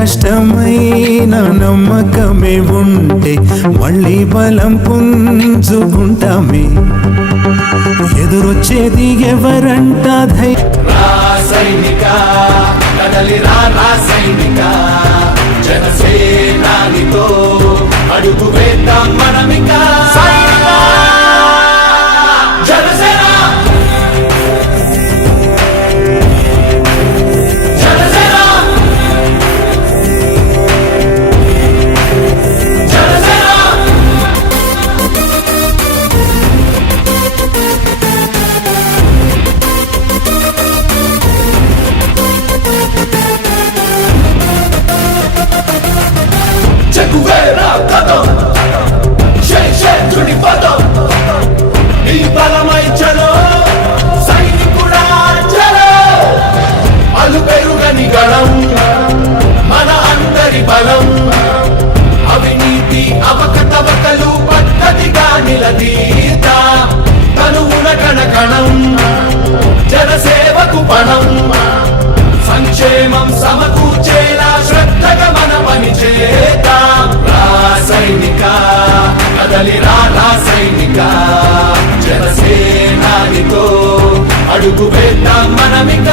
కష్టమైన నమ్మకమే ఉంటే మళ్ళీ బలం పుంజుకుంటామే. ఎదురొచ్చేది ఎవరంట సైనిక కదలిరా సైనిక జనసేనానితో అడుగు వేద్దాం మనమిక. మన అందరి బలం అవినీతి అవకతవకలు పద్ధతిగా నిలదీత తనువున కణకణం జనసేవకు పణం సంక్షేమం సమకూర్చేలా శ్రద్ధగా మన పని చేద్దాం. రాసైనిక కదలిరా రాసైనిక జనసేనానితో అడుగు వేద్దాం మనమిక.